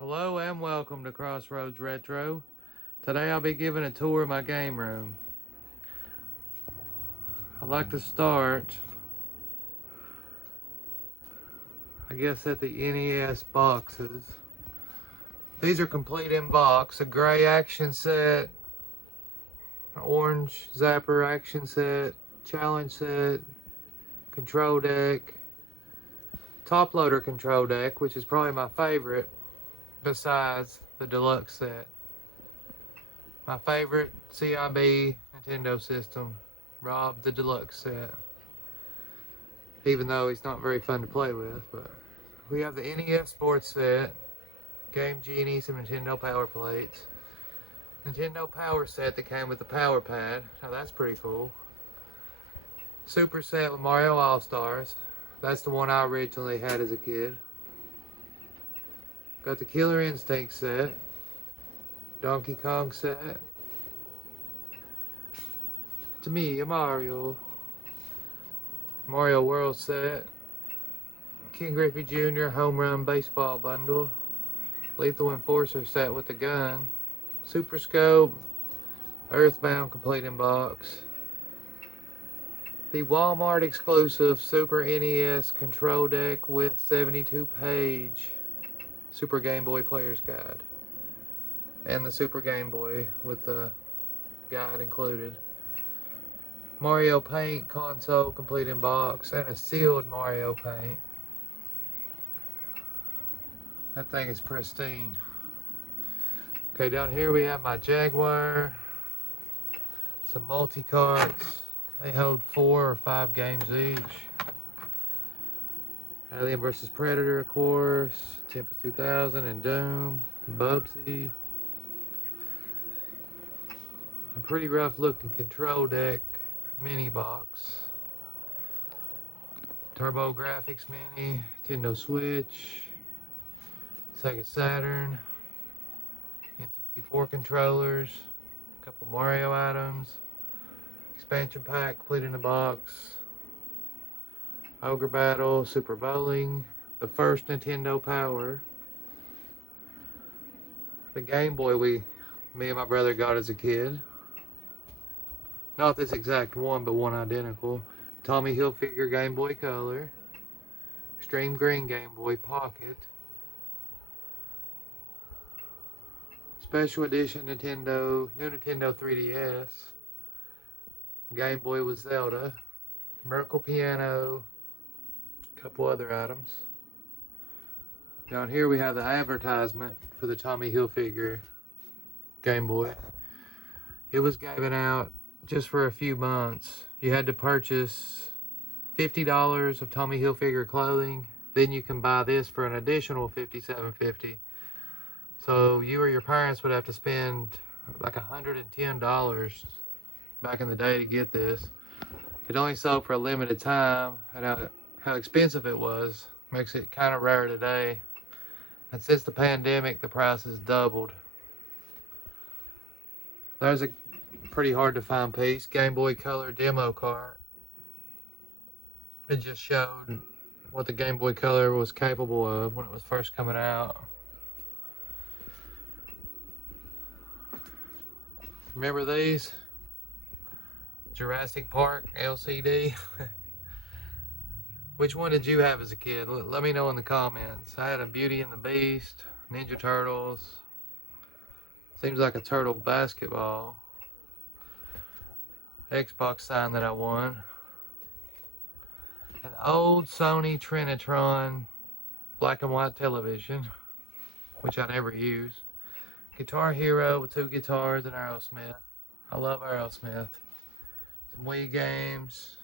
Hello and welcome to Crossroads Retro. Today I'll be giving a tour of my game room. I'd like to start, I guess, at the NES boxes. These are complete in box. A gray action set, an orange zapper action set, challenge set, control deck, top loader control deck, which is probably my favorite besides the deluxe set. My favorite CIB Nintendo system, Rob the deluxe set. Even though he's not very fun to play with, but we have the NES sports set, Game Genie, some Nintendo power plates, Nintendo power set that came with the power pad. Now that's pretty cool. Super set with Mario All-Stars. That's the one I originally had as a kid. Got the Killer Instinct set, Donkey Kong set. To me, a Mario World set, King Griffey Jr. Home Run Baseball Bundle, Lethal Enforcer set with the gun, Super Scope, Earthbound complete in box, the Walmart exclusive Super NES control deck with 72-page Super Game Boy Player's Guide, and the Super Game Boy with the guide included. Mario Paint console complete in box, and a sealed Mario Paint. That thing is pristine. Okay, down here we have my Jaguar, some multi-carts. They hold 4 or 5 games each. Alien vs. Predator, of course, Tempest 2000 and Doom, Bubsy. A pretty rough looking control deck mini box. Turbo Graphics Mini, Nintendo Switch, Sega Saturn, N64 controllers, a couple Mario items, expansion pack complete in the box, Ogre Battle, Super Bowling, the first Nintendo Power, the Game Boy me and my brother got as a kid. Not this exact one, but one identical. Tommy Hilfiger Game Boy Color, Extreme Green Game Boy Pocket, Special Edition new Nintendo 3DS, Game Boy with Zelda, Merkle Piano, a couple other items. Down here we have the advertisement for the Tommy Hilfiger Game Boy. It was given out just for a few months. You had to purchase $50 of Tommy Hilfiger clothing, then you can buy this for an additional $57.50. So you or your parents would have to spend like $110 back in the day to get this. It only sold for a limited time, and how expensive it was makes it kind of rare today. And since the pandemic, the price has doubled. There's a pretty hard to find piece, Game Boy Color demo cart. It just showed what the Game Boy Color was capable of when it was first coming out. Remember these? Jurassic Park LCD. Which one did you have as a kid? Let me know in the comments. I had a Beauty and the Beast, Ninja Turtles. Seems like a turtle basketball. Xbox sign that I won. An old Sony Trinitron black and white television, which I never use. Guitar Hero with 2 guitars and Aerosmith. I love Aerosmith. Some Wii games,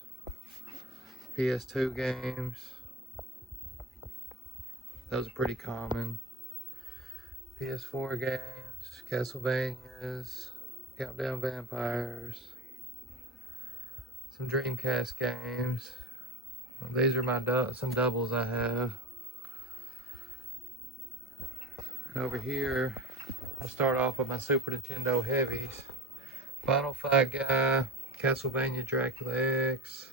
PS2 games. Those are pretty common. PS4 games, Castlevanias, Countdown Vampires. Some Dreamcast games. These are my some doubles I have. And over here, I'll start off with my Super Nintendo heavies. Final Fight Guy, Castlevania Dracula X,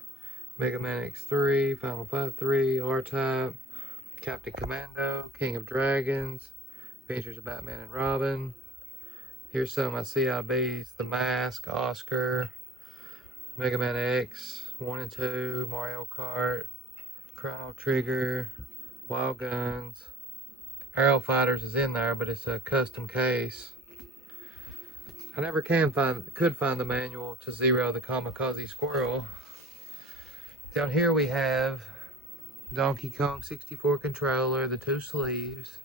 Mega Man X3, Final Fight 3, R-Type, Captain Commando, King of Dragons, Adventures of Batman and Robin. Here's some of my CIBs. The Mask, Oscar, Mega Man X, 1 and 2, Mario Kart, Chrono Trigger, Wild Guns. Arrow Fighters is in there, but it's a custom case. I never could find the manual to Zero the Kamikaze Squirrel. Down here we have Donkey Kong 64 controller, the 2 sleeves,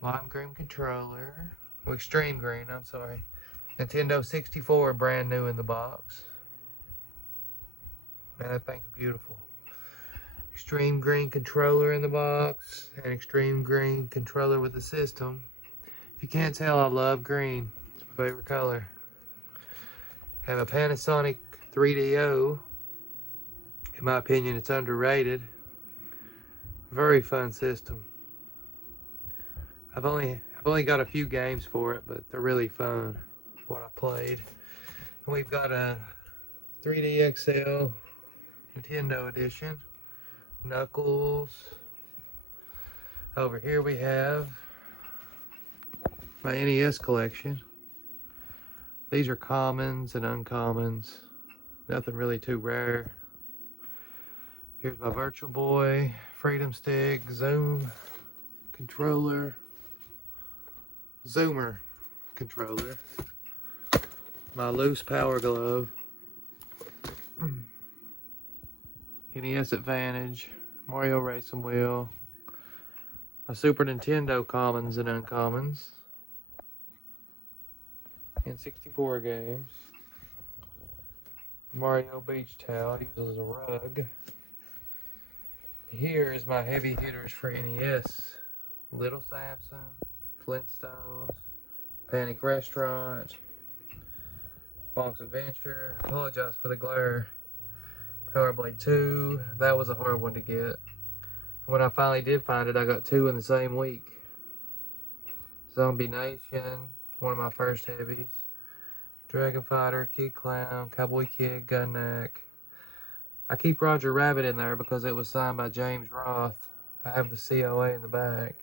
lime green controller, well, extreme green, I'm sorry. Nintendo 64, brand new in the box. Man, that thing's beautiful. Extreme green controller in the box, and extreme green controller with the system. If you can't tell, I love green. It's my favorite color. I have a Panasonic 3DO. In my opinion, it's underrated. Very fun system. I've only got a few games for it, but they're really fun. What I played. And we've got a 3D XL Nintendo edition. Knuckles. Over here we have my NES collection. These are commons and uncommons. Nothing really too rare. Here's my Virtual Boy, Freedom Stick, Zoom controller, Zoomer controller, my loose Power Glove, NES Advantage, Mario Racing Wheel, my Super Nintendo commons and uncommons, and 64 games, Mario Beach Towel used as a rug. Here is my heavy hitters for NES. Little Samson, Flintstones, Panic Restaurant, Bonk's Adventure. Apologize for the glare. Power Blade 2, that was a hard one to get. When I finally did find it, I got 2 in the same week. Zombie Nation, one of my first heavies. Dragon Fighter, Kid Clown, Cowboy Kid, Gunneck. I keep Roger Rabbit in there because it was signed by James Roth. I have the COA in the back.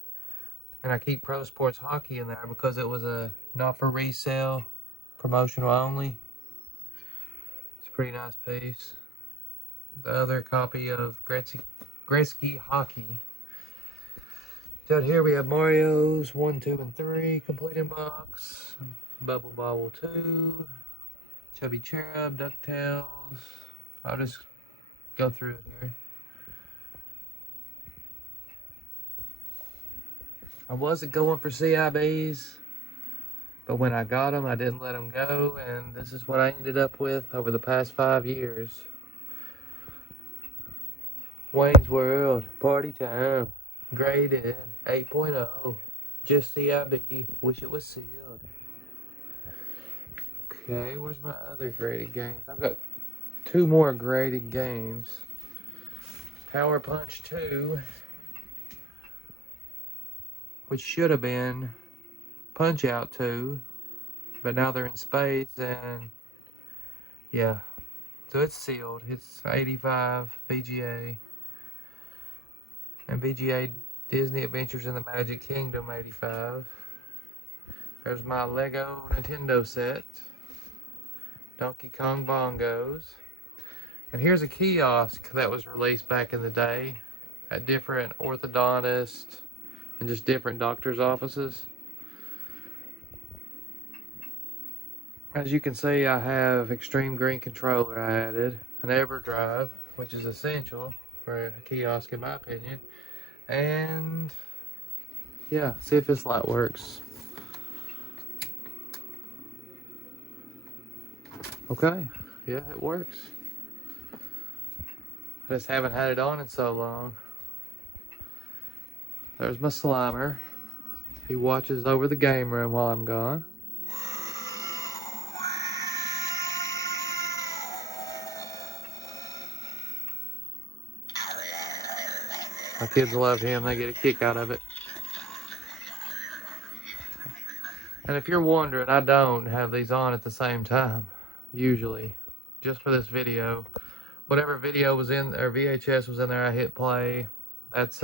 And I keep Pro Sports Hockey in there because it was a not for resale, promotional only. It's a pretty nice piece. The other copy of Gretzky Hockey. Down here we have Mario's 1, 2, and 3 complete in box. Bubble Bobble 2, Chubby Cherub, DuckTales. I'll just go through it here. I wasn't going for CIBs, but when I got them, I didn't let them go, and this is what I ended up with over the past 5 years. Wayne's World, Party Time, graded 8.0, just CIB, wish it was sealed. Okay, where's my other graded games? I've got 2 more graded games. Power Punch 2, which should have been Punch Out 2, but now they're in space, and yeah, so it's sealed. It's 85 VGA, and VGA Disney Adventures in the Magic Kingdom 85. There's my Lego Nintendo set, Donkey Kong Bongos. And here's a kiosk that was released back in the day at different orthodontists and just different doctors' offices. As you can see, I have extreme green controller I added, an EverDrive, which is essential for a kiosk in my opinion, and yeah, see if this light works. Okay, yeah, it works. I just haven't had it on in so long. There's my Slimer. He watches over the game room while I'm gone. My kids love him, they get a kick out of it. And if you're wondering, I don't have these on at the same time, usually, just for this video. Whatever video was in, or VHS was in there, I hit play. That's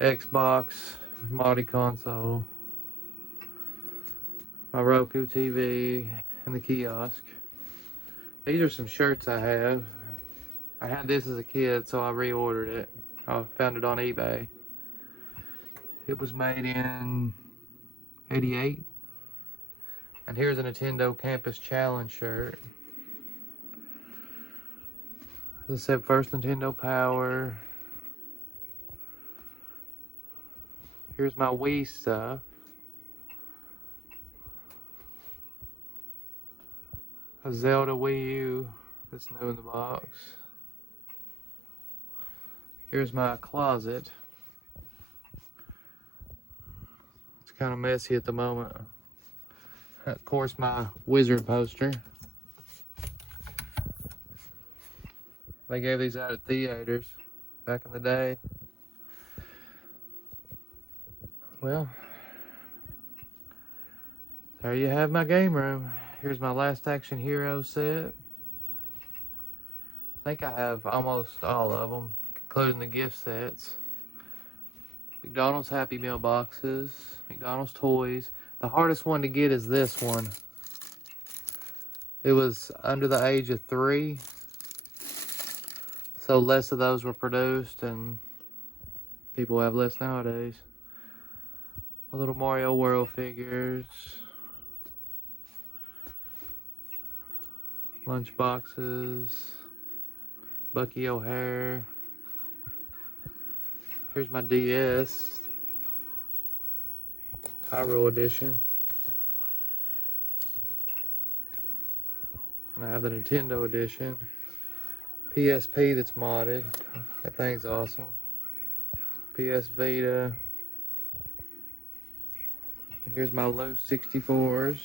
Xbox, Multi console, my Roku TV, and the kiosk. These are some shirts I have. I had this as a kid, so I reordered it. I found it on eBay. It was made in '88. And here's a Nintendo Campus Challenge shirt. As I said, first Nintendo Power. Here's my Wii stuff. A Zelda Wii U that's new in the box. Here's my closet. It's kind of messy at the moment. Of course, my Wizard poster. They gave these out at theaters back in the day. Well, there you have my game room. Here's my Last Action Hero set. I think I have almost all of them, including the gift sets. McDonald's Happy Meal boxes, McDonald's toys. The hardest one to get is this one. It was under the age of 3, so less of those were produced, and people have less nowadays. My little Mario World figures, lunch boxes, Bucky O'Hare. Here's my DS, Hyrule Edition. And I have the Nintendo Edition. PSP that's modded. That thing's awesome. PS Vita. And here's my low 64s.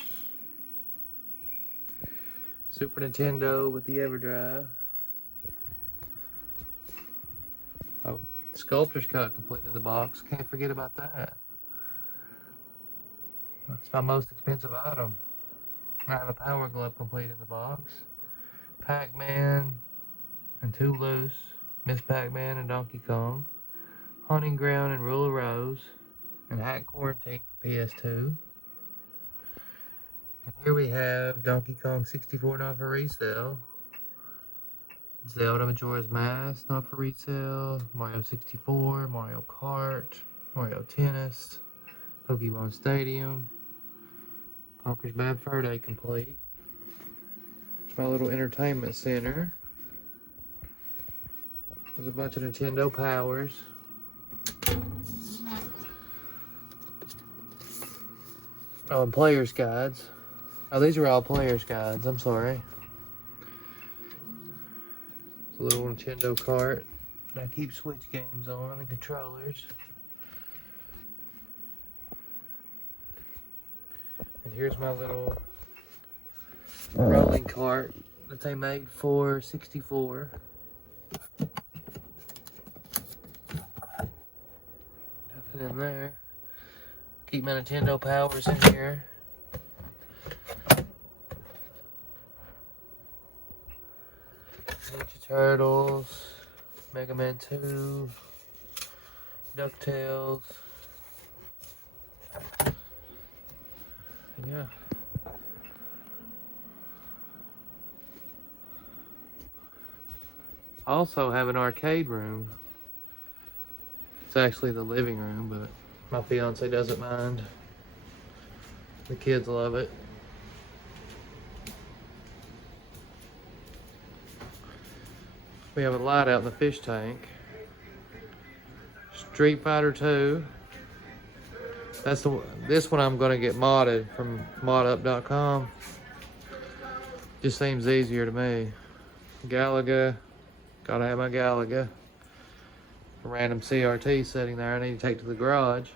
Super Nintendo with the EverDrive. Oh, Sculptor's Cut complete in the box. Can't forget about that. That's my most expensive item. I have a Power Glove complete in the box. Pac-Man and 2 Loose. Miss Pac-Man and Donkey Kong. Hunting Ground and Rule of Rose. And Hack Quarantine for PS2. And here we have Donkey Kong 64 not for resale. Zelda Majora's Mask not for resale. Mario 64, Mario Kart, Mario Tennis, Pokemon Stadium, Conker's Bad Fur Day complete. It's my little entertainment center. There's a bunch of Nintendo Powers. Oh, and Player's Guides. Oh, these are all Player's Guides, I'm sorry. It's a little Nintendo cart. I keep Switch games on and controllers. And here's my little rolling cart that they made for 64. Nothing in there. Keep my Nintendo Powers in here. Ninja Turtles, Mega Man 2, DuckTales. Yeah. I also have an arcade room. It's actually the living room, but my fiance doesn't mind. The kids love it. We have a light out in the fish tank. Street Fighter 2. This one I'm going to get modded from modup.com. Just seems easier to me. Galaga. Gotta have my Galaga. A random CRT sitting there I need to take to the garage.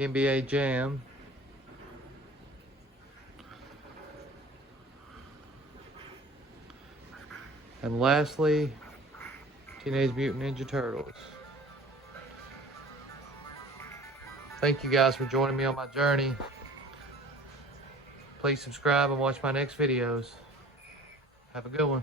NBA Jam. And lastly, Teenage Mutant Ninja Turtles. Thank you guys for joining me on my journey. Please subscribe and watch my next videos. Have a good one.